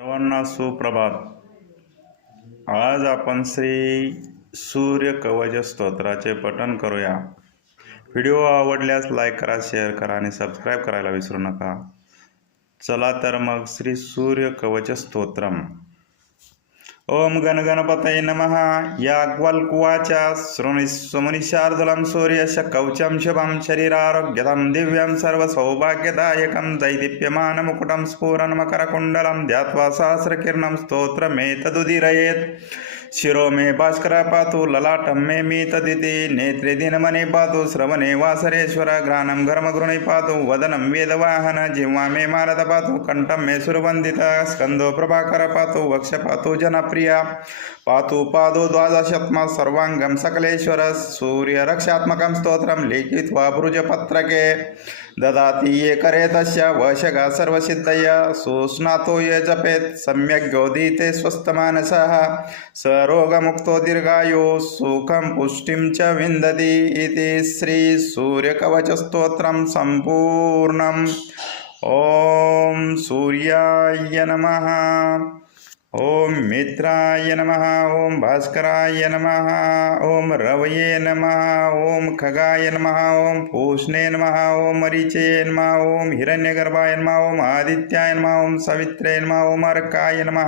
सर्वांना सुप्रभात. आज आपण श्री सूर्य कवच स्तोत्राचे पठण करूया. व्हिडिओ आवडल्यास लाईक करा शेअर करा आणि सबस्क्राईब करायला विसरू नका. चला तर मग श्री सूर्य कवच स्तोत्रम. ఓం గణగణపతయ నమ. యాగ్వల్కువాచ శృణిస్సుమునిశార్దులం సూర్యశ కౌచం శుభం శరీరారోగ్యదం దివ్యం సర్వసౌభాగ్యదాయకం దైదీప్యమానముకుటం స్ఫురణమకరకుండలం ధ్యాత్వా సహస్రకిరణం స్తోత్రమేతదుదిరయేత్. शिरो मे भास्कर पातु ललाटं मे तदिति नेत्रे दिनमणि पातु श्रवणे वासरेश्वर घ्राणं घर्मगृणि पातु वदनं वेदवाहन जिह्वा मे मारद पातु कण्ठं मे सुरवन्दित स्कन्दो प्रभाकर पातु वक्ष पातु जनप्रिया। पातु पादो द्वादशत्मा सर्वाङ्गं सकलेश्वर सूर्यरक्षात्मकं स्तोत्रं लिखित्वा भुजपत्रके ददाति ये करे तस्य वशगा सर्वसिद्धय सुस्नातो ये जपेत् सम्यग्योदीते स्वस्थमानसः। स రోగముక్తో దీర్ఘాయో సుఖం పుష్టిం చ విందతి ఇది శ్రీ సూర్యకవచస్తోత్రం సంపూర్ణం ఓం సూర్యాయ నమ ఓం మిత్రాయ నమ ఓం భాస్కరాయ నమ ఓం రవయే నమ ఓం ఖగాయ నమ ఓం పూష్ణే నమ ఓం మరీచే నమ ఓం హిరణ్యగర్భాయ నమ ఓం ఆదిత్యాయ నమ ఓం సవిత్రే నమ ఓం అర్కాయ నమ